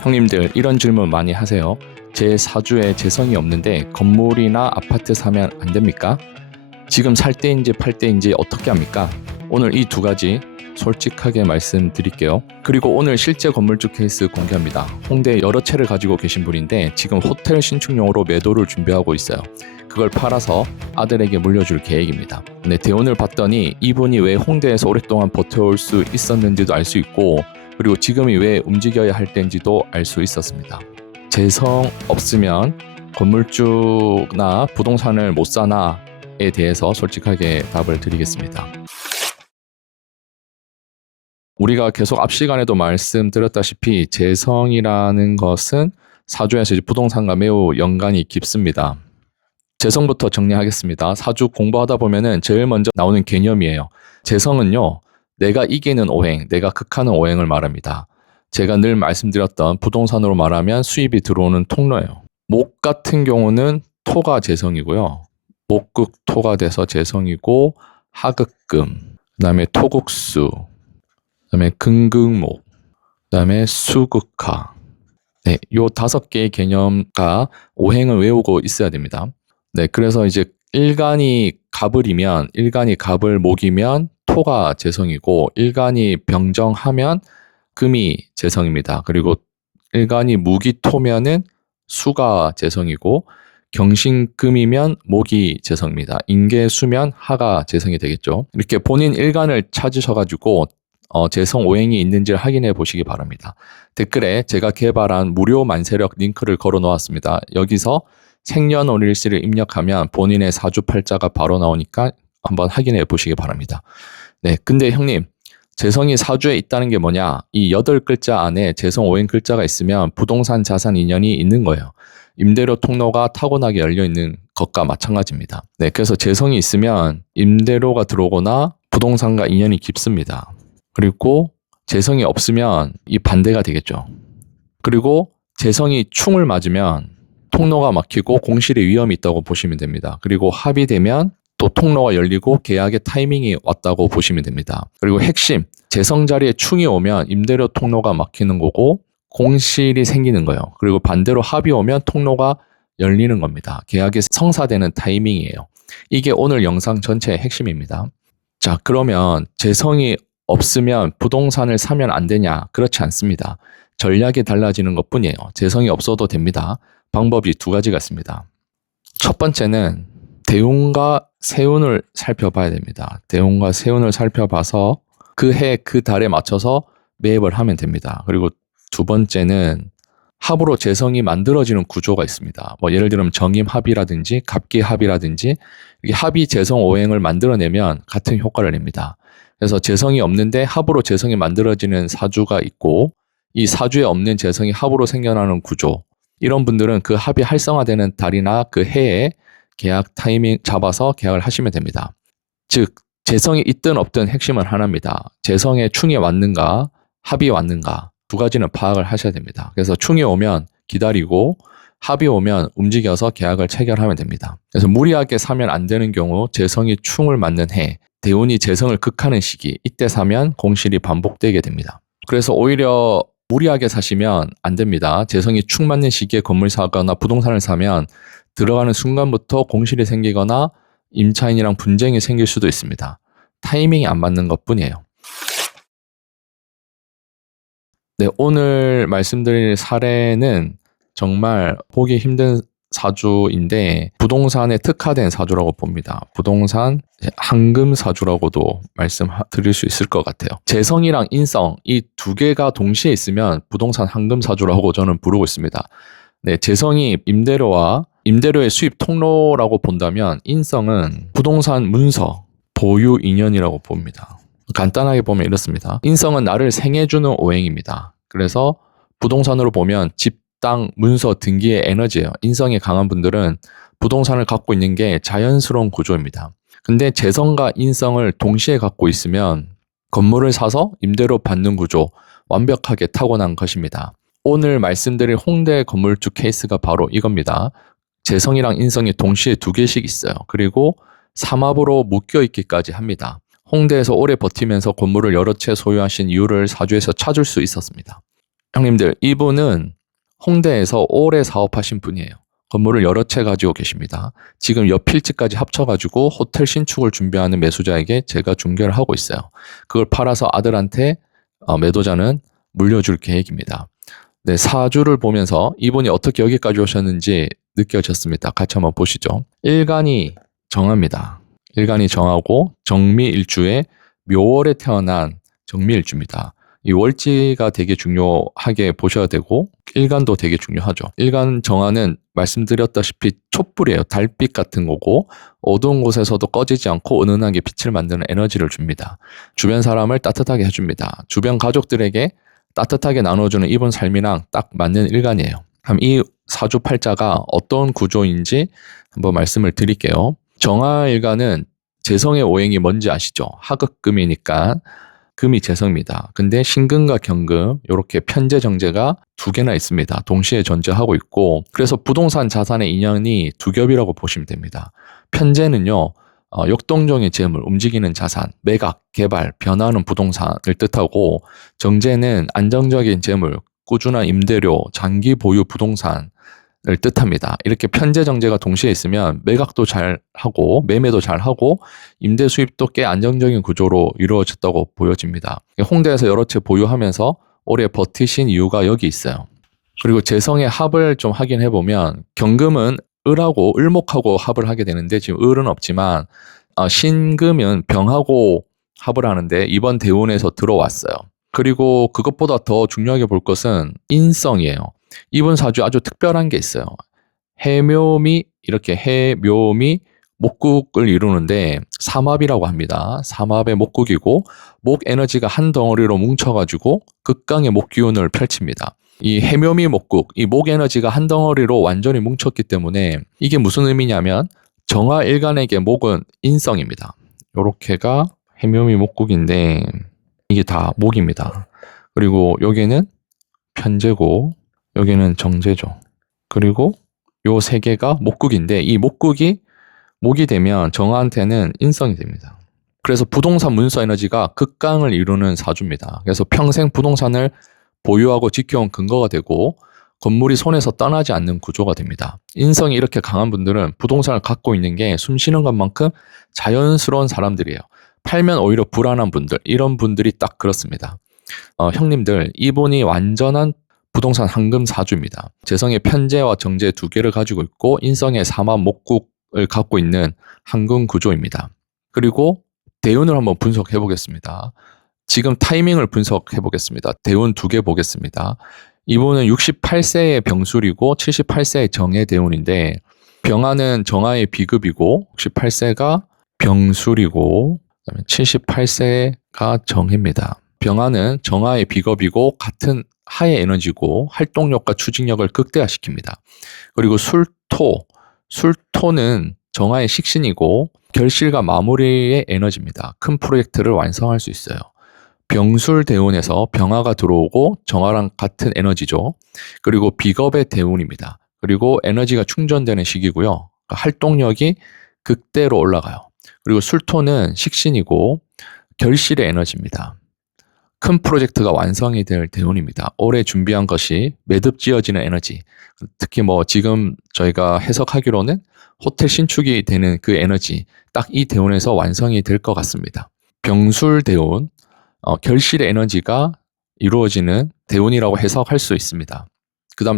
형님들 이런 질문 많이 하세요. 제 사주에 재성이 없는데 건물이나 아파트 사면 안 됩니까? 지금 살 때인지 팔 때인지 어떻게 합니까? 오늘 이 두 가지 솔직하게 말씀드릴게요. 그리고 오늘 실제 건물주 케이스 공개합니다. 홍대에 여러 채를 가지고 계신 분인데 지금 호텔 신축용으로 매도를 준비하고 있어요. 그걸 팔아서 아들에게 물려줄 계획입니다. 근데 대운을 봤더니 이분이 왜 홍대에서 오랫동안 버텨올 수 있었는지도 알 수 있고, 그리고 지금이 왜 움직여야 할 때인지도 알 수 있었습니다. 재성 없으면 건물주나 부동산을 못 사나에 대해서 솔직하게 답을 드리겠습니다. 우리가 계속 앞 시간에도 말씀드렸다시피 재성이라는 것은 사주에서 부동산과 매우 연관이 깊습니다. 재성부터 정리하겠습니다. 사주 공부하다 보면은 제일 먼저 나오는 개념이에요. 재성은요, 내가 이기는 오행, 내가 극하는 오행을 말합니다. 제가 늘 말씀드렸던 부동산으로 말하면 수입이 들어오는 통로예요. 목 같은 경우는 토가 재성이고요. 목극토가 돼서 재성이고, 하극금, 그 다음에 토국수, 그 다음에 금극목, 그 다음에 수극화. 네, 요 5개의 개념과 오행을 외우고 있어야 됩니다. 네, 그래서 이제 일간이 갑을이면, 일간이 갑을 목이면 토가 재성이고, 일간이 병정하면 금이 재성입니다. 그리고 일간이 무기토면은 수가 재성이고, 경신금이면 목이 재성입니다. 인계수면 하가 재성이 되겠죠. 이렇게 본인 일간을 찾으셔가지고 재성 오행이 있는지를 확인해 보시기 바랍니다. 댓글에 제가 개발한 무료 만세력 링크를 걸어 놓았습니다. 여기서 생년월일시를 입력하면 본인의 사주팔자가 바로 나오니까 한번 확인해 보시기 바랍니다. 네, 근데 형님, 재성이 사주에 있다는 게 뭐냐? 이 8글자 안에 재성 오행 글자가 있으면 부동산 자산 인연이 있는 거예요. 임대료 통로가 타고나게 열려 있는 것과 마찬가지입니다. 네, 그래서 재성이 있으면 임대료가 들어오거나 부동산과 인연이 깊습니다. 그리고 재성이 없으면 이 반대가 되겠죠. 그리고 재성이 충을 맞으면 통로가 막히고 공실의 위험이 있다고 보시면 됩니다. 그리고 합이 되면 또 통로가 열리고 계약의 타이밍이 왔다고 보시면 됩니다. 그리고 핵심, 재성 자리에 충이 오면 임대료 통로가 막히는 거고 공실이 생기는 거예요. 그리고 반대로 합이 오면 통로가 열리는 겁니다. 계약이 성사되는 타이밍이에요. 이게 오늘 영상 전체의 핵심입니다. 자, 그러면 재성이 없으면 부동산을 사면 안 되냐? 그렇지 않습니다. 전략이 달라지는 것뿐이에요. 재성이 없어도 됩니다. 방법이 2가지가 있습니다. 첫 번째는 대운과 세운을 살펴봐야 됩니다. 대운과 세운을 살펴봐서 그 해, 그 달에 맞춰서 매입을 하면 됩니다. 그리고 2번째는 합으로 재성이 만들어지는 구조가 있습니다. 뭐 예를 들면 정임합이라든지 갑기합이라든지 이게 합이 재성 오행을 만들어내면 같은 효과를 냅니다. 그래서 재성이 없는데 합으로 재성이 만들어지는 사주가 있고, 이 사주에 없는 재성이 합으로 생겨나는 구조, 이런 분들은 그 합이 활성화되는 달이나 그 해에 계약 타이밍 잡아서 계약을 하시면 됩니다. 즉 재성이 있든 없든 핵심은 하나입니다. 재성에 충이 왔는가 합이 왔는가 2가지는 파악을 하셔야 됩니다. 그래서 충이 오면 기다리고 합이 오면 움직여서 계약을 체결하면 됩니다. 그래서 무리하게 사면 안 되는 경우, 재성이 충을 맞는 해, 대운이 재성을 극하는 시기, 이때 사면 공실이 반복되게 됩니다. 그래서 오히려 무리하게 사시면 안 됩니다. 재성이 충 맞는 시기에 건물 사거나 부동산을 사면 들어가는 순간부터 공실이 생기거나 임차인이랑 분쟁이 생길 수도 있습니다. 타이밍이 안 맞는 것뿐이에요. 네, 오늘 말씀드릴 사례는 정말 보기 힘든 사주인데 부동산에 특화된 사주라고 봅니다. 부동산 황금 사주라고도 말씀드릴 수 있을 것 같아요. 재성이랑 인성 이 2개가 동시에 있으면 부동산 황금 사주라고 저는 부르고 있습니다. 네, 재성이 임대료의 수입 통로라고 본다면 인성은 부동산 문서 보유 인연이라고 봅니다. 간단하게 보면 이렇습니다. 인성은 나를 생해주는 오행입니다. 그래서 부동산으로 보면 집, 땅, 문서, 등기의 에너지예요. 인성이 강한 분들은 부동산을 갖고 있는 게 자연스러운 구조입니다. 근데 재성과 인성을 동시에 갖고 있으면 건물을 사서 임대료 받는 구조, 완벽하게 타고난 것입니다. 오늘 말씀드릴 홍대 건물주 케이스가 바로 이겁니다. 재성이랑 인성이 동시에 2개씩 있어요. 그리고 삼합으로 묶여 있기까지 합니다. 홍대에서 오래 버티면서 건물을 여러 채 소유하신 이유를 사주에서 찾을 수 있었습니다. 형님들, 이분은 홍대에서 오래 사업하신 분이에요. 건물을 여러 채 가지고 계십니다. 지금 옆필지까지 합쳐가지고 호텔 신축을 준비하는 매수자에게 제가 중개를 하고 있어요. 그걸 팔아서 아들한테 매도자는 물려줄 계획입니다. 네, 사주를 보면서 이분이 어떻게 여기까지 오셨는지 느껴졌습니다. 같이 한번 보시죠. 일간이 정합니다. 일간이 정하고 정미일주에 묘월에 태어난 정미일주입니다. 이 월지가 되게 중요하게 보셔야 되고 일간도 되게 중요하죠. 일간 정화는 말씀드렸다시피 촛불이에요. 달빛 같은 거고 어두운 곳에서도 꺼지지 않고 은은하게 빛을 만드는 에너지를 줍니다. 주변 사람을 따뜻하게 해줍니다. 주변 가족들에게 따뜻하게 나눠주는 이분 삶이랑 딱 맞는 일간이에요. 그럼 이 사주팔자가 어떤 구조인지 한번 말씀을 드릴게요. 정화일간은 재성의 오행이 뭔지 아시죠? 하극금이니까 금이 재성입니다. 근데 신금과 경금 이렇게 편재 정제가 두 개나 있습니다. 동시에 존재하고 있고 그래서 부동산 자산의 인연이 두 겹이라고 보시면 됩니다. 편재는요. 역동적인 재물, 움직이는 자산, 매각, 개발, 변화하는 부동산을 뜻하고 정제는 안정적인 재물, 꾸준한 임대료, 장기 보유 부동산을 뜻합니다. 이렇게 편재 정제가 동시에 있으면 매각도 잘 하고 매매도 잘 하고 임대 수입도 꽤 안정적인 구조로 이루어졌다고 보여집니다. 홍대에서 여러 채 보유하면서 오래 버티신 이유가 여기 있어요. 그리고 재성의 합을 좀 확인해 보면 경금은 을하고 을목하고 합을 하게 되는데 지금 을은 없지만 신금은 병하고 합을 하는데 이번 대운에서 들어왔어요. 그리고 그것보다 더 중요하게 볼 것은 인성이에요. 이번 사주 아주 특별한 게 있어요. 해묘미 이렇게 해묘미 목국을 이루는데 삼합이라고 합니다. 삼합의 목국이고 목 에너지가 한 덩어리로 뭉쳐가지고 극강의 목 기운을 펼칩니다. 이 해묘미 목국, 이 목 에너지가 한 덩어리로 완전히 뭉쳤기 때문에 이게 무슨 의미냐면 정화일간에게 목은 인성입니다. 요렇게가 해묘미 목국인데 이게 다 목입니다. 그리고 여기는 편재고 여기는 정제죠. 그리고 요 세 개가 목국인데 이 목국이 목이 되면 정화한테는 인성이 됩니다. 그래서 부동산 문서 에너지가 극강을 이루는 사주입니다. 그래서 평생 부동산을 보유하고 지켜온 근거가 되고 건물이 손에서 떠나지 않는 구조가 됩니다. 인성이 이렇게 강한 분들은 부동산을 갖고 있는 게 숨쉬는 것만큼 자연스러운 사람들이에요. 팔면 오히려 불안한 분들, 이런 분들이 딱 그렇습니다. 형님들, 이분이 완전한 부동산 황금 사주입니다. 재성의 편재와 정제 두 개를 가지고 있고 인성의 삼합 목국을 갖고 있는 황금 구조입니다. 그리고 대운을 한번 분석해 보겠습니다. 지금 타이밍을 분석해 보겠습니다. 대운 두 개 보겠습니다. 이분은 68세의 병술이고 78세의 정의 대운인데 병화는 정화의 비급이고 68세가 병술이고 78세가 정해입니다. 병화는 정화의 비겁이고 같은 하의 에너지고 활동력과 추진력을 극대화시킵니다. 그리고 술토는 정화의 식신이고 결실과 마무리의 에너지입니다. 큰 프로젝트를 완성할 수 있어요. 병술 대운에서 병화가 들어오고 정화랑 같은 에너지죠. 그리고 비겁의 대운입니다. 그리고 에너지가 충전되는 시기고요. 그러니까 활동력이 극대로 올라가요. 그리고 술토는 식신이고 결실의 에너지입니다. 큰 프로젝트가 완성이 될 대운입니다. 올해 준비한 것이 매듭 지어지는 에너지. 특히 뭐 지금 저희가 해석하기로는 호텔 신축이 되는 그 에너지 딱 이 대운에서 완성이 될 것 같습니다. 병술 대운, 결실의 에너지가 이루어지는 대운이라고 해석할 수 있습니다.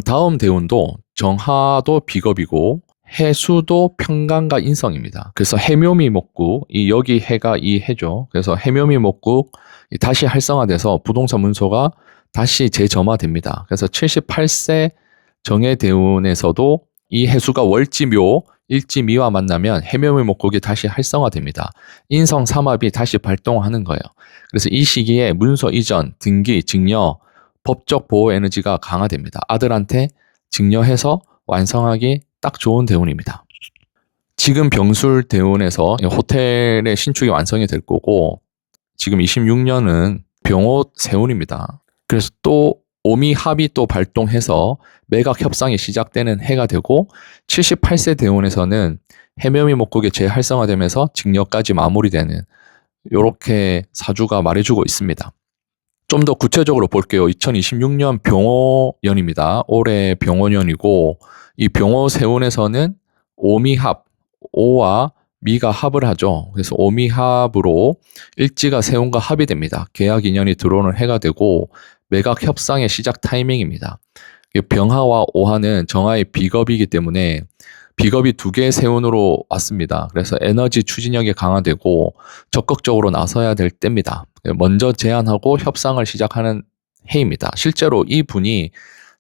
다음 대운도 정화도 비겁이고 해수도 평강과 인성입니다. 그래서 해묘미 목국, 여기 해가 이 해죠. 그래서 해묘미 목국 다시 활성화돼서 부동산 문서가 다시 재점화됩니다. 그래서 78세 정해 대운에서도 이 해수가 월지묘, 일지미와 만나면 해묘미 목국이 다시 활성화됩니다. 인성 삼합이 다시 발동하는 거예요. 그래서 이 시기에 문서 이전, 등기, 증여, 법적 보호 에너지가 강화됩니다. 아들한테 증여해서 완성하기 딱 좋은 대운입니다. 지금 병술 대운에서 호텔의 신축이 완성이 될 거고 지금 26년은 병호 세운입니다. 그래서 또 오미합이 또 발동해서 매각 협상이 시작되는 해가 되고 78세 대운에서는 해묘미 목국이 재활성화되면서 직녀까지 마무리되는 이렇게 사주가 말해주고 있습니다. 좀 더 구체적으로 볼게요. 2026년 병호년입니다. 올해 병호년이고 이 병호 세운에서는 오미합, 오와 미가 합을 하죠. 그래서 오미합으로 일지가 세운과 합이 됩니다. 계약 인연이 들어오는 해가 되고 매각 협상의 시작 타이밍입니다. 병하와 오하는 정화의 비겁이기 때문에 비겁이 두 개의 세운으로 왔습니다. 그래서 에너지 추진력이 강화되고 적극적으로 나서야 될 때입니다. 먼저 제안하고 협상을 시작하는 해입니다. 실제로 이 분이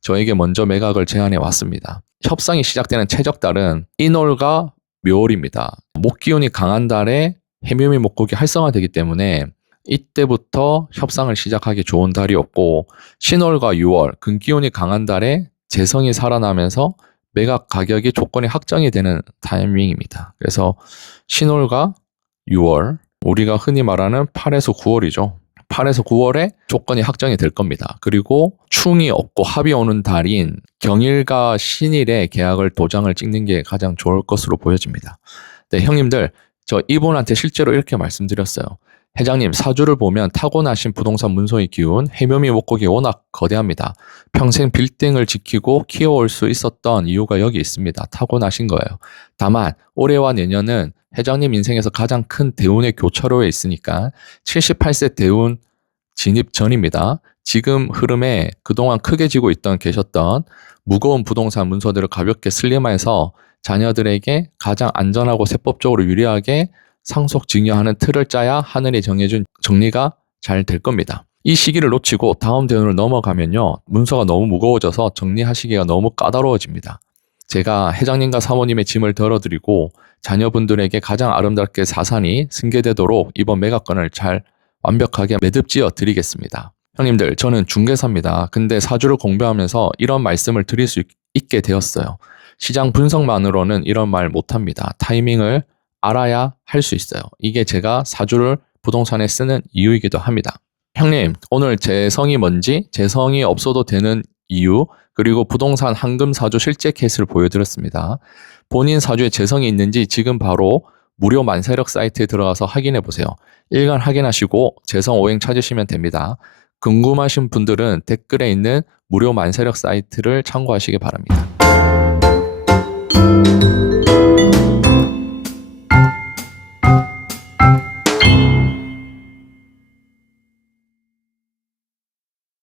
저에게 먼저 매각을 제안해 왔습니다. 협상이 시작되는 최적달은 인월과 묘월입니다. 목기운이 강한 달에 해묘미 목곡이 활성화되기 때문에 이때부터 협상을 시작하기 좋은 달이었고 신월과 6월 금기운이 강한 달에 재성이 살아나면서 매각 가격이 조건이 확정이 되는 타이밍입니다. 그래서 신월과 6월, 우리가 흔히 말하는 8에서 9월이죠. 8에서 9월에 조건이 확정이 될 겁니다. 그리고 충이 없고 합이 오는 달인 경일과 신일에 계약을 도장을 찍는 게 가장 좋을 것으로 보여집니다. 네, 형님들, 저 이분한테 실제로 이렇게 말씀드렸어요. 회장님, 사주를 보면 타고나신 부동산 문서의 기운, 해묘미 목곡이 워낙 거대합니다. 평생 빌딩을 지키고 키워올 수 있었던 이유가 여기 있습니다. 타고나신 거예요. 다만 올해와 내년은 회장님 인생에서 가장 큰 대운의 교차로에 있으니까 78세 대운 진입 전입니다. 지금 흐름에 그동안 크게 지고 계셨던 무거운 부동산 문서들을 가볍게 슬림해서 자녀들에게 가장 안전하고 세법적으로 유리하게 상속 증여하는 틀을 짜야 하늘이 정해준 정리가 잘 될 겁니다. 이 시기를 놓치고 다음 대운을 넘어가면요, 문서가 너무 무거워져서 정리하시기가 너무 까다로워집니다. 제가 회장님과 사모님의 짐을 덜어드리고 자녀분들에게 가장 아름답게 자산이 승계되도록 이번 매각건을 잘 완벽하게 매듭지어 드리겠습니다. 형님들, 저는 중개사입니다. 근데 사주를 공부하면서 이런 말씀을 드릴 수 있게 되었어요. 시장 분석만으로는 이런 말 못합니다. 타이밍을 알아야 할 수 있어요. 이게 제가 사주를 부동산에 쓰는 이유이기도 합니다. 형님, 오늘 재성이 뭔지, 재성이 없어도 되는 이유, 그리고 부동산 황금 사주 실제 케이스를 보여드렸습니다. 본인 사주에 재성이 있는지 지금 바로 무료 만세력 사이트에 들어가서 확인해 보세요. 일간 확인하시고 재성 오행 찾으시면 됩니다. 궁금하신 분들은 댓글에 있는 무료 만세력 사이트를 참고하시기 바랍니다.